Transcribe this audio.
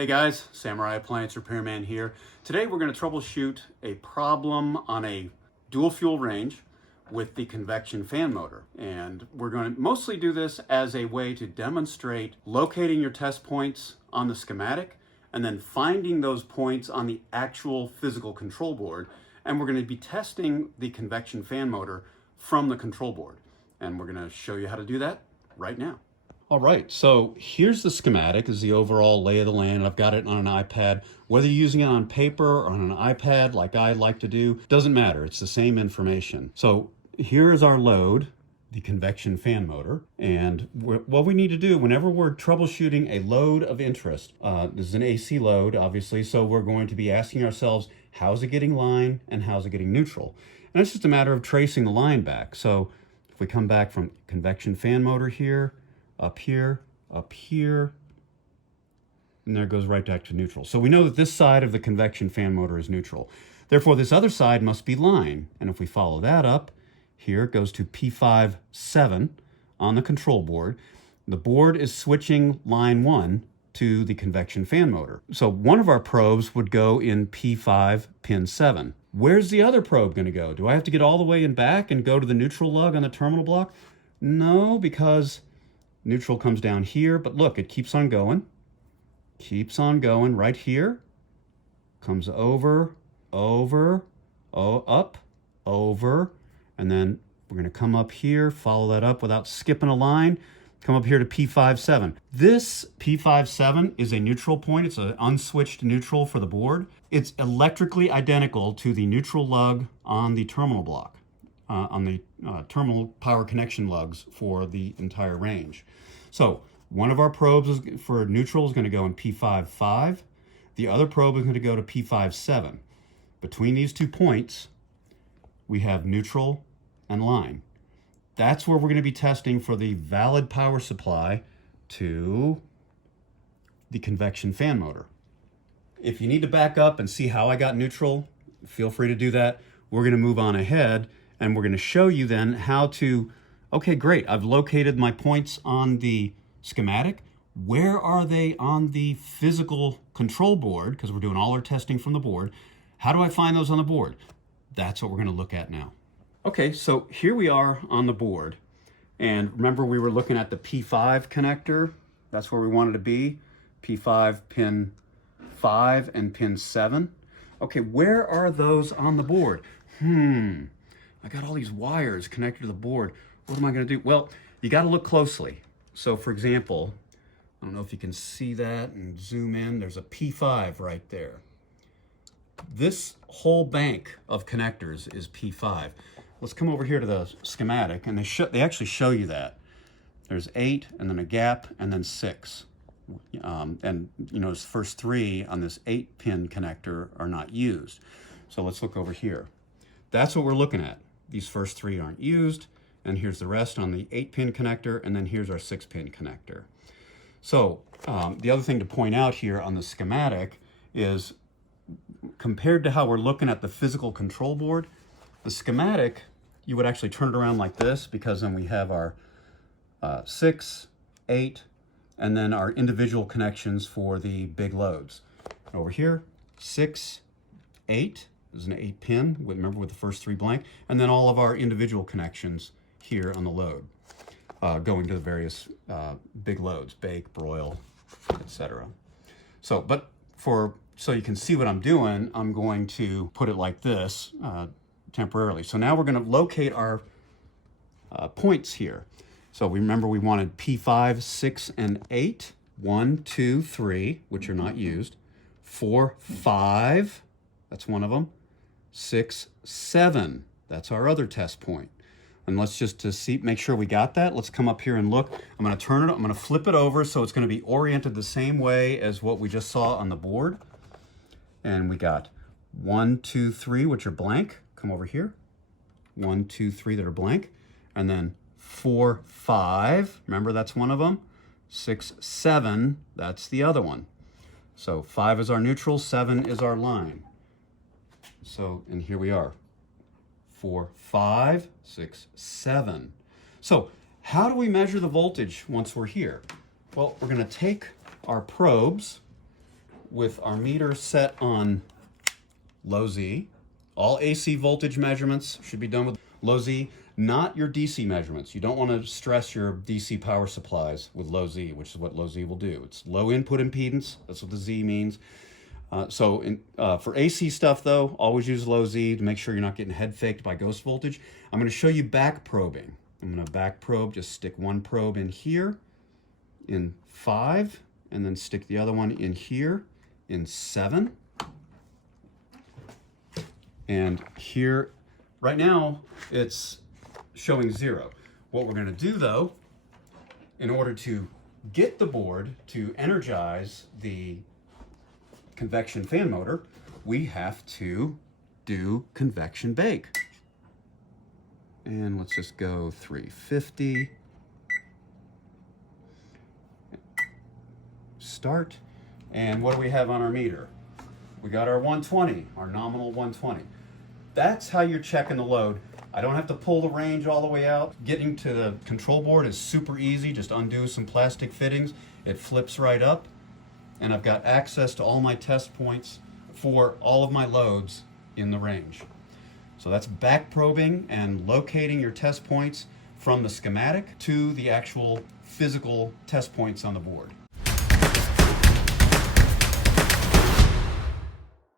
Hey guys, Samurai Appliance Repairman here. Today we're going to troubleshoot a problem on a dual fuel range with the convection fan motor. And we're going to mostly do this as a way to demonstrate locating your test points on the schematic and then finding those points on the actual physical control board. And we're going to be testing the convection fan motor from the control board. And we're going to show you how to do that right now. All right, so here's the schematic, is the overall lay of the land. I've got it on an iPad. Whether you're using it on paper or on an iPad like I like to do, doesn't matter. It's the same information. So here is our load, the convection fan motor. And what we need to do whenever we're troubleshooting a load of interest, this is an AC load, obviously, so we're going to be asking ourselves, how's it getting line and how's it getting neutral? And it's just a matter of tracing the line back. So if we come back from convection fan motor here, up here, and there it goes right back to neutral. So we know that this side of the convection fan motor is neutral. Therefore, this other side must be line. And if we follow that up, here it goes to P5-7 on the control board. The board is switching line 1 to the convection fan motor. So one of our probes would go in P5 pin 7. Where's the other probe going to go? Do I have to get all the way in back and go to the neutral lug on the terminal block? No, because neutral comes down here, but look, it keeps on going right here, comes over, up, over, and then we're going to come up here, follow that up without skipping a line, come up here to P5-7. This P5-7 is a neutral point. It's an unswitched neutral for the board. It's electrically identical to the neutral lug on the terminal block. On the terminal power connection lugs for the entire range. So one of our probes for neutral is going to go in P5-5. The other probe is going to go to P5-7. Between these 2 points, we have neutral and line. That's where we're going to be testing for the valid power supply to the convection fan motor. If you need to back up and see how I got neutral, feel free to do that. We're going to move on ahead. And we're going to show you then how to, okay, great, I've located my points on the schematic. Where are they on the physical control board? Because we're doing all our testing from the board. How do I find those on the board? That's what we're going to look at now. Okay, so here we are on the board. And remember, we were looking at the P5 connector. That's where we wanted to be. P5 pin 5 and pin 7. Okay, where are those on the board? I got all these wires connected to the board. What am I going to do? Well, you got to look closely. So for example, I don't know if you can see that and zoom in. There's a P5 right there. This whole bank of connectors is P5. Let's come over here to the schematic, and they actually show you that. There's 8, and then a gap, and then 6. And you notice the first 3 on this 8-pin connector are not used. So let's look over here. That's what we're looking at. These first 3 aren't used, and here's the rest on the 8-pin connector, and then here's our 6-pin connector. So the other thing to point out here on the schematic is, compared to how we're looking at the physical control board, the schematic, you would actually turn it around like this, because then we have our 6, 8, and then our individual connections for the big loads. Over here, 6, 8. This is an 8-pin, remember, with the first 3 blank, and then all of our individual connections here on the load, going to the various big loads, bake, broil, etc. So, so you can see what I'm doing, I'm going to put it like this temporarily. So now we're going to locate our points here. So remember, we wanted P5, 6, and 8. 1, 2, 3, which are not used. 4, 5, that's one of them. 6, 7, that's our other test point. And let's just make sure we got that. Let's come up here and look. I'm going to turn it, I'm going to flip it over so it's going to be oriented the same way as what we just saw on the board. And we got 1, 2, 3, which are blank. Come over here. 1, 2, 3 that are blank. And then 4, 5, remember that's one of them. 6, 7, that's the other one. So 5 is our neutral, 7 is our line. So, and here we are, 4, 5, 6, 7. So how do we measure the voltage once we're here? Well, we're going to take our probes with our meter set on low Z. All AC voltage measurements should be done with low Z, not your DC measurements. You don't want to stress your DC power supplies with low Z, which is what low Z will do. It's low input impedance. That's what the Z means. For AC stuff, though, always use low Z to make sure you're not getting head faked by ghost voltage. I'm going to show you back probing. I'm going to back probe, just stick one probe in here in 5, and then stick the other one in here in 7. And here, right now, it's showing 0. What we're going to do, though, in order to get the board to energize the convection fan motor, we have to do convection bake. And let's just go 350. Start. And what do we have on our meter? We got our 120, our nominal 120. That's how you're checking the load. I don't have to pull the range all the way out. Getting to the control board is super easy. Just undo some plastic fittings. It flips right up. And I've got access to all my test points for all of my loads in the range. So that's back probing and locating your test points from the schematic to the actual physical test points on the board.